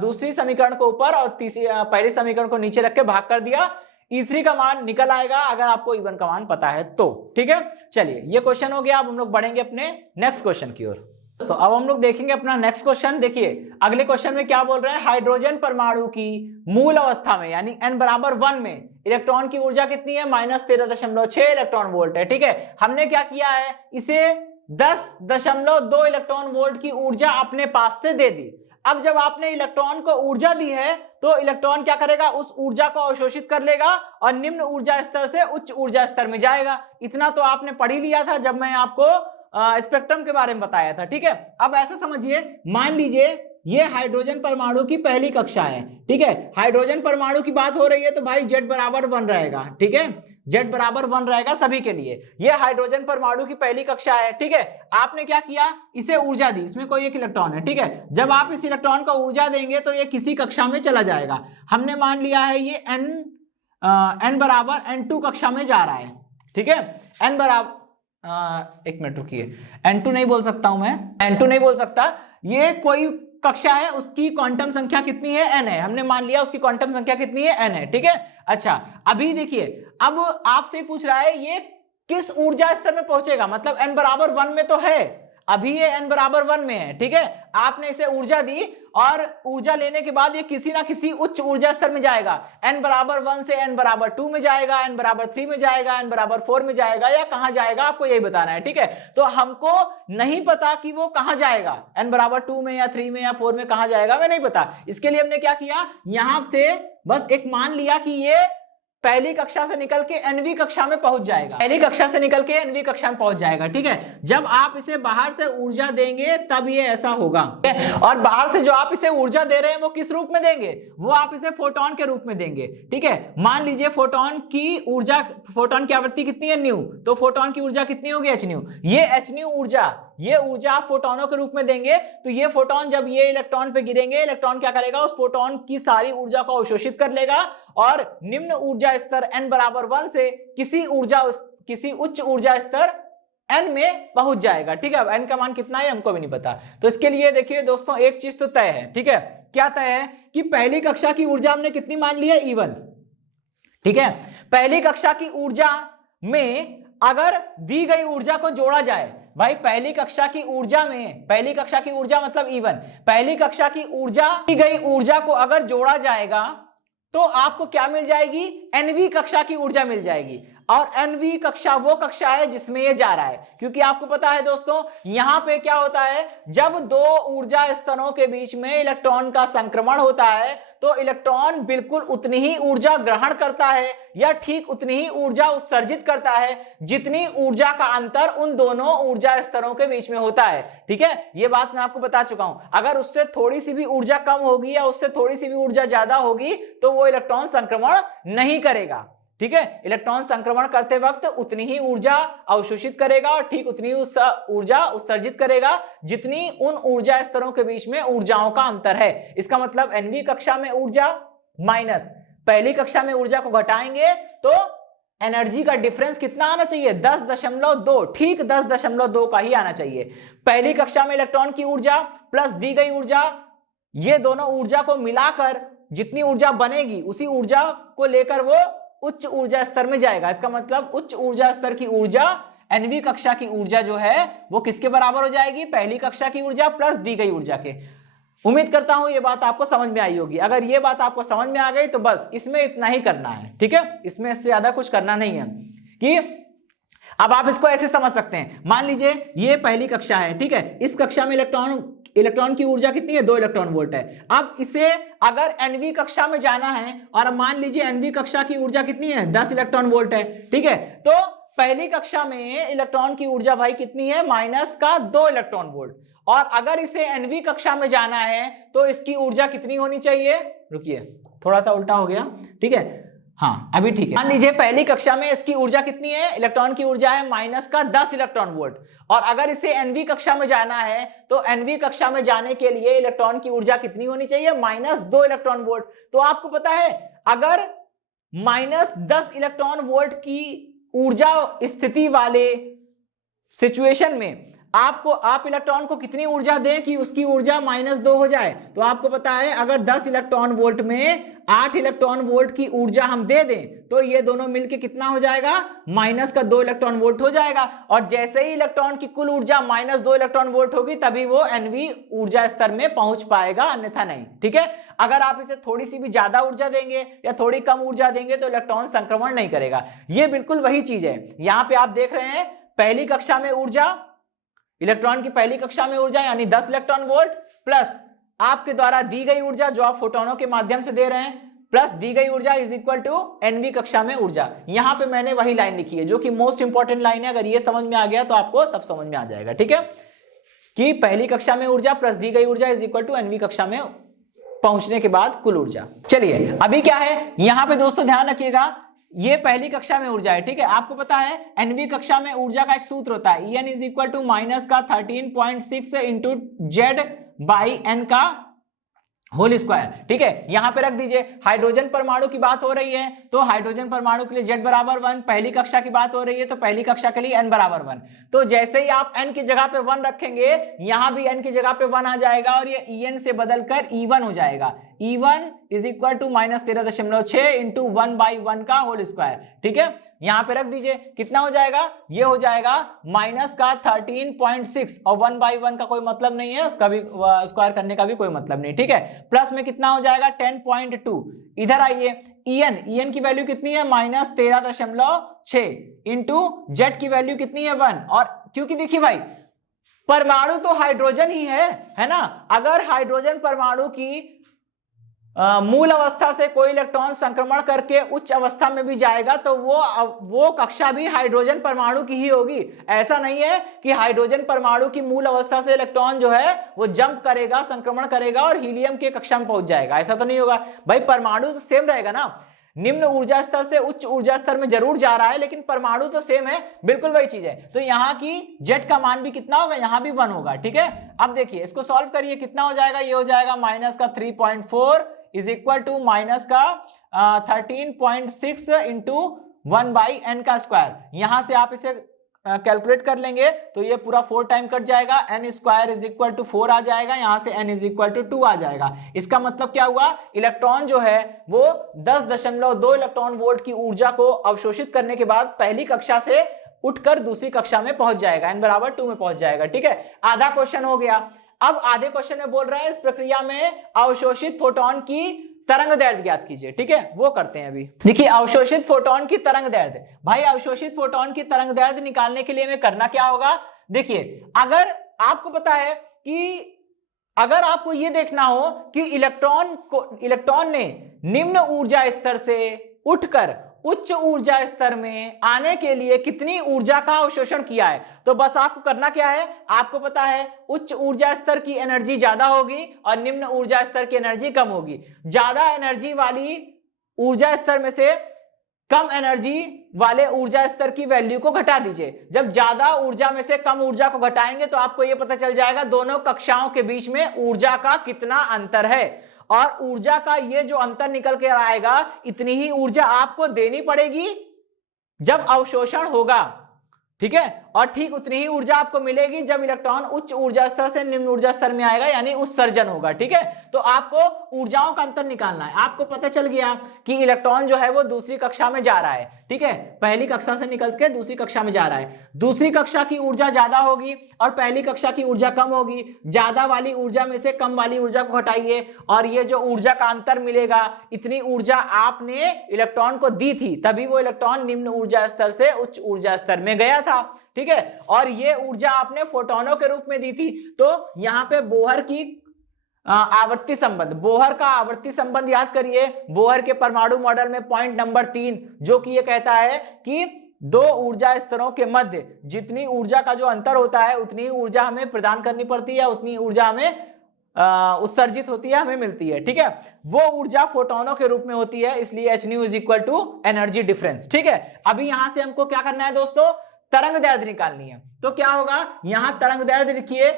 दूसरी समीकरण को ऊपर और तीसरी पहले समीकरण को नीचे रख के भाग कर दिया, E3 का मान निकल आएगा अगर आपको E1 का मान पता है तो, ठीक है। चलिए ये क्वेश्चन हो गया, अब हम लोग बढ़ेंगे अपने नेक्स्ट क्वेश्चन की ओर। तो अब हम लोग देखेंगे अपना नेक्स्ट क्वेश्चन। देखिए अगले क्वेश्चन में क्या बोल रहे हैं, हाइड्रोजन परमाणु की मूल अवस्था में यानी n बराबर 1 में इलेक्ट्रॉन की ऊर्जा कितनी है, -13.6 इलेक्ट्रॉन वोल्ट है, ठीक है। हमने क्या किया है, इसे 10.2 इलेक्ट्रॉन वोल्ट की ऊर्जा अपने पास से दे दी। अब जब आपने इलेक्ट्रॉन को ऊर्जा दी है तो इलेक्ट्रॉन क्या करेगा, उस ऊर्जा को अवशोषित कर लेगा और निम्न ऊर्जा स्तर से उच्च ऊर्जा स्तर में जाएगा। इतना तो आपने पढ़ ही लिया था जब मैं आपको स्पेक्ट्रम के बारे में बताया था, ठीक है। अब ऐसा समझिए, मान लीजिए ये हाइड्रोजन परमाणु की पहली कक्षा है, ठीक है। हाइड्रोजन परमाणु की बात हो रही है तो भाई Z बराबर 1 रहेगा, ठीक है, Z बराबर 1 रहेगा सभी के लिए। ये हाइड्रोजन परमाणु की पहली कक्षा है, ठीक है। आपने क्या किया, इसे ऊर्जा दी, इसमें कोई एक इलेक्ट्रॉन है, ठीक है। जब आप इस इलेक्ट्रॉन को ऊर्जा देंगे तो ये किसी कक्षा में चला जाएगा। हमने मान लिया है ये n बराबर n2 कक्षा में जा रहा है, ठीक है। n बराबर एक मिनट रुकिए, n2 नहीं बोल सकता हूं मैं, n2 नहीं बोल सकता, ये कोई कक्षा है, उसकी क्वांटम संख्या कितनी है, n है। हमने मान लिया उसकी क्वांटम संख्या कितनी है, n है, ठीक है। अच्छा अभी देखिए, अब आपसे पूछ रहा है ये किस ऊर्जा स्तर में पहुंचेगा, मतलब n बराबर 1 में तो है, अभी ये n बराबर 1 में है, ठीक है। आपने इसे ऊर्जा दी और ऊर्जा लेने के बाद ये किसी ना किसी उच्च ऊर्जा स्तर में जाएगा। n बराबर 1 से n बराबर 2 में जाएगा, n बराबर 3 में जाएगा, n बराबर 4 में जाएगा, या कहां जाएगा आपको यही बताना है, ठीक है। तो हमको नहीं पता कि वो कहां जाएगा, n बराबर 2 में या 3 में या 4 में कहां जाएगा, मैं नहीं पता। इसके लिए हमने क्या किया, यहां से बस एक मान लिया कि ये पहली कक्षा से निकल के nवीं कक्षा में पहुंच जाएगा, पहली कक्षा से निकल के nवीं कक्षा में पहुंच जाएगा, ठीक है। जब आप इसे बाहर से ऊर्जा देंगे तब ये ऐसा होगा, और बाहर से जो आप इसे ऊर्जा दे रहे हैं वो किस रूप में देंगे, वो आप इसे फोटोन के रूप में देंगे, ठीक है। मान लीजिए फोटोन की ऊर्जा, फोटोन की आवृत्ति कितनी है, न्यू, तो फोटोन की ऊर्जा कितनी होगी, h न्यू। ये h न्यू ऊर्जा, ये ऊर्जा आप फोटोनों के रूप में देंगे, तो ये फोटोन जब ये इलेक्ट्रॉन पे गिरेंगे, इलेक्ट्रॉन क्या करेगा, उस फोटोन की सारी ऊर्जा को अवशोषित कर लेगा और निम्न ऊर्जा स्तर n बराबर 1 से किसी उच्च ऊर्जा स्तर n में पहुंच जाएगा, ठीक है। अब n का मान कितना है हमको भी नहीं पता, तो इसके लिए देखिए दोस्तों एक चीज तो तय है, ठीक है। क्या तय है कि पहली कक्षा की ऊर्जा हमने कितनी मान ली है, E1, ठीक है। पहली कक्षा की ऊर्जा में अगर दी गई ऊर्जा को जोड़ा जाए, भाई पहली कक्षा की ऊर्जा में, पहली कक्षा की ऊर्जा मतलब E1, पहली कक्षा की ऊर्जा दी गई ऊर्जा को अगर जोड़ा जाएगा तो आपको क्या मिल जाएगी, nवीं कक्षा की ऊर्जा मिल जाएगी। और nवीं कक्षा वो कक्षा है जिसमें ये जा रहा है, क्योंकि आपको पता है दोस्तों यहां पे क्या होता है, जब दो ऊर्जा स्तरों के बीच में इलेक्ट्रॉन का संक्रमण होता है तो इलेक्ट्रॉन बिल्कुल उतनी ही ऊर्जा ग्रहण करता है या ठीक उतनी ही ऊर्जा उत्सर्जित करता है जितनी ऊर्जा का अंतर उन दोनों ऊर्जा स्तरों के बीच में होता है। ठीक है, ये बात मैं आपको बता चुका हूं। अगर उससे थोड़ी सी भी ऊर्जा कम होगी या उससे थोड़ी सी भी ऊर्जा ज्यादा होगी तो वो इलेक्ट्रॉन संक्रमण नहीं करेगा। ठीक है, इलेक्ट्रॉन संक्रमण करते वक्त उतनी ही ऊर्जा अवशोषित करेगा और ठीक उतनी ही ऊर्जा उत्सर्जित करेगा जितनी उन ऊर्जा स्तरों के बीच में ऊर्जाओं का अंतर है। इसका मतलब nवीं कक्षा में ऊर्जा माइनस पहली कक्षा में ऊर्जा को घटाएंगे तो एनर्जी का डिफरेंस कितना आना चाहिए, 10.2, ठीक 10.2 का ही आना चाहिए। पहली कक्षा में इलेक्ट्रॉन की ऊर्जा प्लस दी गई ऊर्जा, ये दोनों ऊर्जा को मिलाकर जितनी ऊर्जा बनेगी उसी ऊर्जा को लेकर वो उच्च ऊर्जा स्तर में जाएगा। इसका मतलब उच्च ऊर्जा स्तर की ऊर्जा nवीं कक्षा की ऊर्जा जो है वो किसके बराबर हो जाएगी, पहली कक्षा की ऊर्जा प्लस दी गई ऊर्जा के। उम्मीद करता हूं ये बात आपको समझ में आई होगी। अगर ये बात आपको समझ में आ गई तो बस इसमें इतना ही करना है। ठीक है, इसमें इससे ज्यादा कुछ करना नहीं है। कि अब आप इसको ऐसे समझ सकते हैं, मान लीजिए ये पहली कक्षा है, ठीक है, इस कक्षा में इलेक्ट्रॉन की ऊर्जा कितनी है, 2 इलेक्ट्रॉन वोल्ट है। अब इसे अगर nवीं कक्षा में जाना है और मान लीजिए nवीं कक्षा की ऊर्जा कितनी है, 10 इलेक्ट्रॉन वोल्ट है। ठीक है, तो पहली कक्षा में इलेक्ट्रॉन की ऊर्जा भाई कितनी है, -2 इलेक्ट्रॉन वोल्ट। और अगर इसे nवीं कक्षा में जाना है तो इसकी ऊर्जा कितनी होनी चाहिए, रुकिए थोड़ा सा उल्टा हो गया। ठीक है, हाँ अभी ठीक है। मान लीजिए पहली कक्षा में इसकी ऊर्जा कितनी है, इलेक्ट्रॉन की ऊर्जा है -10 इलेक्ट्रॉन वोल्ट। और अगर इसे nवीं कक्षा में जाना है तो nवीं कक्षा में जाने के लिए इलेक्ट्रॉन की ऊर्जा कितनी होनी चाहिए, -2 इलेक्ट्रॉन वोल्ट। तो आपको पता है अगर -10 इलेक्ट्रॉन वोल्ट की ऊर्जा स्थिति वाले सिचुएशन में आप इलेक्ट्रॉन को कितनी ऊर्जा दें कि उसकी ऊर्जा -2 हो जाए, तो आपको पता है अगर 10 इलेक्ट्रॉन वोल्ट में 8 इलेक्ट्रॉन वोल्ट की ऊर्जा हम दे दें तो ये दोनों मिलके कितना हो जाएगा, -2 इलेक्ट्रॉन वोल्ट हो जाएगा। और जैसे ही इलेक्ट्रॉन की कुल ऊर्जा -2 इलेक्ट्रॉन वोल्ट होगी तभी वो nवीं ऊर्जा स्तर में पहुंच पाएगा, अन्यथा नहीं। ठीक है, अगर आप इसे थोड़ी सी भी ज्यादा ऊर्जा देंगे या थोड़ी कम ऊर्जा देंगे तो इलेक्ट्रॉन संक्रमण नहीं करेगा। ये बिल्कुल वही चीज है। यहां पे आप देख रहे हैं पहली कक्षा में ऊर्जा, इलेक्ट्रॉन की पहली कक्षा में ऊर्जा यानी 10 इलेक्ट्रॉन वोल्ट प्लस आपके द्वारा दी गई ऊर्जा जो आप फोटोनों के माध्यम से दे रहे हैं प्लस दी गई ऊर्जा इज इक्वल टू nवीं कक्षा में ऊर्जा। यहां पे मैंने वही लाइन लिखी है जो कि मोस्ट इंपॉर्टेंट लाइन है। अगर ये समझ में आ गया तो आपको सब समझ में आ जाएगा। ठीक है, कि पहली कक्षा में ऊर्जा प्लस दी गई ऊर्जा इज इक्वल टू nवीं कक्षा में पहुंचने के बाद कुल ऊर्जा। चलिए अभी क्या है यहां पे दोस्तों ध्यान रखिएगा, ये पहली कक्षा में ऊर्जा है। ठीक है, आपको पता है nवीं कक्षा में ऊर्जा का एक सूत्र होता है, En is equal to -13.6 into Z by N का होल स्क्वायर। ठीक है, यहां पे रख दीजिए। हाइड्रोजन परमाणु की बात हो रही है तो हाइड्रोजन परमाणु के लिए Z बराबर 1, पहली कक्षा की बात हो रही है तो पहली कक्षा के लिए n बराबर 1। तो जैसे ही आप n की जगह पे 1 रखेंगे यहां भी n की जगह पे 1 आ जाएगा और ये En से बदलकर E1 हो जाएगा। E1 is equal to -13.6 into 1/1 का होल स्क्वायर। ठीक है, यहां पे रख दीजिए, कितना हो जाएगा, ये हो जाएगा -13.6 और 1/1 का कोई मतलब नहीं है, उसका भी स्क्वायर करने का भी कोई मतलब नहीं। ठीक है, प्लस में कितना हो जाएगा 10.2। इधर आइए, En की वैल्यू कितनी है -13.6 इंटू जेड की वैल्यू कितनी है 1। और क्योंकि देखिए भाई परमाणु तो हाइड्रोजन ही है ना। अगर हाइड्रोजन परमाणु की मूल अवस्था से कोई इलेक्ट्रॉन संक्रमण करके उच्च अवस्था में भी जाएगा तो वो कक्षा भी हाइड्रोजन परमाणु की ही होगी। ऐसा नहीं है कि हाइड्रोजन परमाणु की मूल अवस्था से इलेक्ट्रॉन जो है वो जंप करेगा, संक्रमण करेगा और हीलियम के कक्षा में पहुंच जाएगा, ऐसा तो नहीं होगा भाई। परमाणु तो सेम रहेगा ना, निम्न ऊर्जा स्तर से उच्च ऊर्जा स्तर में जरूर जा रहा है लेकिन परमाणु तो सेम है, बिल्कुल वही चीज है। तो यहाँ की जेड का मान भी कितना होगा, यहाँ भी 1 होगा। ठीक है, अब देखिए इसको सॉल्व करिए, कितना हो जाएगा, ये हो जाएगा -3.4 is equal to -13.6 into 1/n का स्क्वायर। यहां से आप इसे कैलकुलेट कर लेंगे तो ये पूरा 4 टाइम कट जाएगा, n square is equal to 4 आ जाएगा, यहां से n इज इक्वल टू 2 आ जाएगा। इसका मतलब क्या हुआ, इलेक्ट्रॉन जो है वो 10.2 इलेक्ट्रॉन वोल्ट की ऊर्जा को अवशोषित करने के बाद पहली कक्षा से उठकर दूसरी कक्षा में पहुंच जाएगा, n बराबर 2 में पहुंच जाएगा। ठीक है, आधा क्वेश्चन हो गया। अब आधे क्वेश्चन में बोल रहा है इस प्रक्रिया में अवशोषित फोटोन की तरंग दैर्ध्य ज्ञात कीजिए। ठीक है, वो करते हैं अभी। देखिए अवशोषित फोटोन की तरंग दैर्ध्य, भाई अवशोषित फोटोन की तरंग दैर्ध्य निकालने के लिए हमें करना क्या होगा। देखिए अगर आपको पता है कि अगर आपको यह देखना हो कि इलेक्ट्रॉन ने निम्न ऊर्जा स्तर से उठकर उच्च ऊर्जा स्तर में आने के लिए कितनी ऊर्जा का अवशोषण किया है, तो बस आपको करना क्या है, आपको पता है उच्च ऊर्जा स्तर की एनर्जी ज्यादा होगी और निम्न ऊर्जा स्तर की एनर्जी कम होगी। ज्यादा एनर्जी वाली ऊर्जा स्तर में से कम एनर्जी वाले ऊर्जा स्तर की वैल्यू को घटा दीजिए। जब ज्यादा ऊर्जा में से कम ऊर्जा को घटाएंगे तो आपको यह पता चल जाएगा दोनों कक्षाओं के बीच में ऊर्जा का कितना अंतर है, और ऊर्जा का ये जो अंतर निकल के आएगा इतनी ही ऊर्जा आपको देनी पड़ेगी जब अवशोषण होगा। ठीक है, और ठीक उतनी ही ऊर्जा आपको मिलेगी जब इलेक्ट्रॉन उच्च ऊर्जा स्तर से निम्न ऊर्जा स्तर में आएगा, यानी उत्सर्जन होगा। ठीक है, तो आपको ऊर्जाओं का अंतर निकालना है। आपको पता चल गया कि इलेक्ट्रॉन जो है वो दूसरी कक्षा में जा रहा है। ठीक है, पहली कक्षा से निकल के दूसरी कक्षा में जा रहा है। दूसरी कक्षा की ऊर्जा ज्यादा होगी और पहली कक्षा की ऊर्जा कम होगी। ज्यादा वाली ऊर्जा में से कम वाली ऊर्जा को घटाइए और ये जो ऊर्जा का अंतर मिलेगा इतनी ऊर्जा आपने इलेक्ट्रॉन को दी थी, तभी वो इलेक्ट्रॉन निम्न ऊर्जा स्तर से उच्च ऊर्जा स्तर में गया था। ठीक है, और ये ऊर्जा आपने फोटोनों के रूप में दी थी। तो यहाँ पे बोहर की आवर्ती संबंध, बोहर का आवर्ती संबंध याद करिए। बोहर के परमाणु मॉडल में पॉइंट नंबर 3 जो कि ये कहता है कि दो ऊर्जा स्तरों के मध्य जितनी ऊर्जा का जो अंतर होता है उतनी ऊर्जा हमें प्रदान करनी पड़ती है, उतनी ऊर्जा हमें उत्सर्जित होती है, हमें मिलती है। ठीक है, वो ऊर्जा फोटोनों के रूप में होती है, इसलिए h nu is equal to energy difference. ठीक है, अभी यहां से हमको क्या करना है दोस्तों, तरंग दैर्ध्य निकालनी है। तो क्या होगा, यहां तरंग दैर्ध्य लिखिए।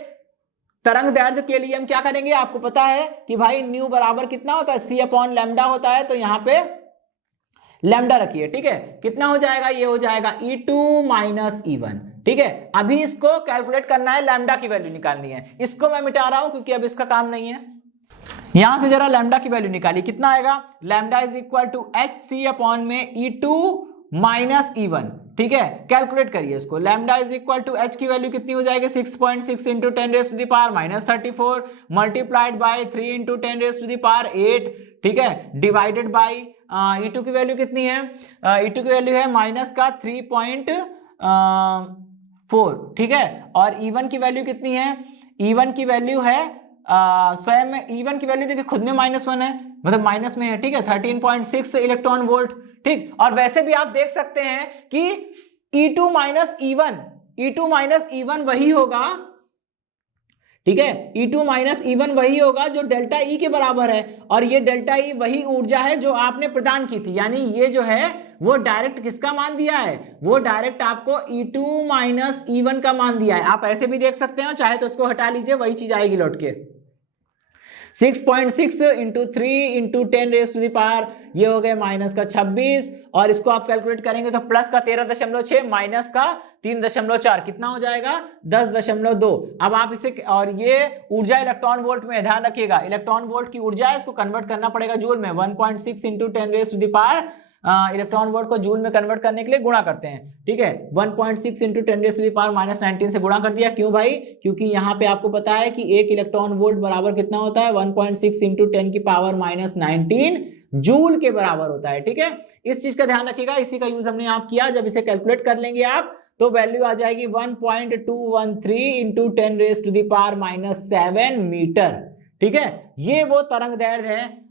तरंग दैर्ध्य के लिए हम क्या करेंगे, आपको पता है कि भाई न्यू बराबर कितना होता है, c अपॉन लैम्डा होता है। तो यहां पे लैम्डा रखिए। ठीक है, कितना हो जाएगा, ये हो जाएगा E2 माइनस E1। ठीक है, अभी इसको कैलकुलेट करना है, लैम्डा की वैल्यू निकालनी है। इसको मैं मिटा रहा हूं क्योंकि अब इसका काम नहीं है। यहां से जरा लैम्डा की वैल्यू निकालिए, कितना आएगा, lambda is equal to HC upon में E2 माइनस E1। ठीक है, कैलकुलेट करिए इसको। Lambda is equal to h की वैल्यू कितनी हो जाएगी, 6.6 into 10 raise to the power minus 34 multiplied by 3 into 10 raise to the power 8। ठीक है, डिवाइडेड बाय E2 की वैल्यू कितनी है, E2 की वैल्यू है माइनस का 3.4। ठीक है, और E1 की वैल्यू कितनी है, E1 की वैल्यू है स्वयं में E1 की वैल्यू देखिए खुद में -1 है, मतलब माइनस में है। ठीक है, 13.6 इलेक्ट्रॉन वोल्ट। ठीक, और वैसे भी आप देख सकते हैं कि E2 माइनस E1 वही होगा। ठीक है, E2 माइनस E1 वही होगा जो डेल्टा E के बराबर है, और ये डेल्टा E वही ऊर्जा है जो आपने प्रदान की थी। यानी ये जो है वो डायरेक्ट किसका मान दिया है, वो डायरेक्ट आपको E2 माइनस E1 का मान दिया है। आप ऐसे भी देख सकते हो, चाहे तो उसको हटा लीजिए, वही चीज आएगी लौट के। 6.6 into 3 into 10 raise to the power, ये हो गए माइनस का 26, और इसको आप कैलकुलेट करेंगे तो प्लस का 13.6 माइनस का 3.4 कितना हो जाएगा, 10.2। अब आप इसे, और ये ऊर्जा इलेक्ट्रॉन वोल्ट में, ध्यान रखिएगा इलेक्ट्रॉन वोल्ट की ऊर्जा है, इसको कन्वर्ट करना पड़ेगा जूल में। 1.6 into 10 raise to the power, electron volt को जूल में कन्वर्ट करने के लिए गुणा करते हैं। ठीक है, 1.6 into 10 raise to the power minus 19 से गुणा कर दिया। क्यों भाई, क्योंकि यहाँ पे आपको पता है कि एक इलेक्ट्रॉन वोल्ट बराबर कितना होता है, 1.6 इंटू 10 की पावर माइनस 19 जूल के बराबर होता है। ठीक है, इस चीज का ध्यान रखिएगा, इसी का यूज हमने यहाँ किया। जब इसे कैलकुलेट कर लेंगे आप तो वैल्यू आ जाएगी 1.213 into 10 raise to the power minus 7 metre. ठीक है, ये वो तरंग दैर्ध्य है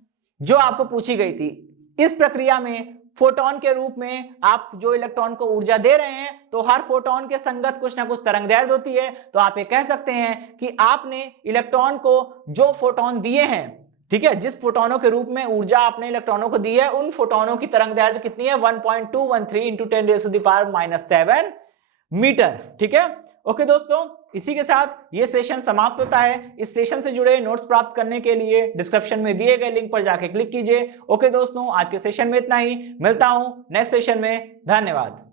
जो आपको पूछी गई थी। इस प्रक्रिया में फोटोन के रूप में आप जो इलेक्ट्रॉन को ऊर्जा दे रहे हैं, तो हर फोटोन के संगत कुछ ना कुछ तरंग दैर्ध्य होती है। तो आप ये कह सकते हैं कि आपने इलेक्ट्रॉन को जो फोटोन दिए हैं, ठीक है, जिस फोटोनों के रूप में ऊर्जा आपने इलेक्ट्रॉनों को दी है, उन फोटोनों की तरंग दैर्ध्य कितनी है, 1.213 into 10 raise to the power minus 7 metre. ठीक है, ओके दोस्तों, इसी के साथ ये सेशन समाप्त होता है। इस सेशन से जुड़े नोट्स प्राप्त करने के लिए डिस्क्रिप्शन में दिए गए लिंक पर जाके क्लिक कीजिए। ओके दोस्तों, आज के सेशन में इतना ही, मिलता हूं नेक्स्ट सेशन में, धन्यवाद।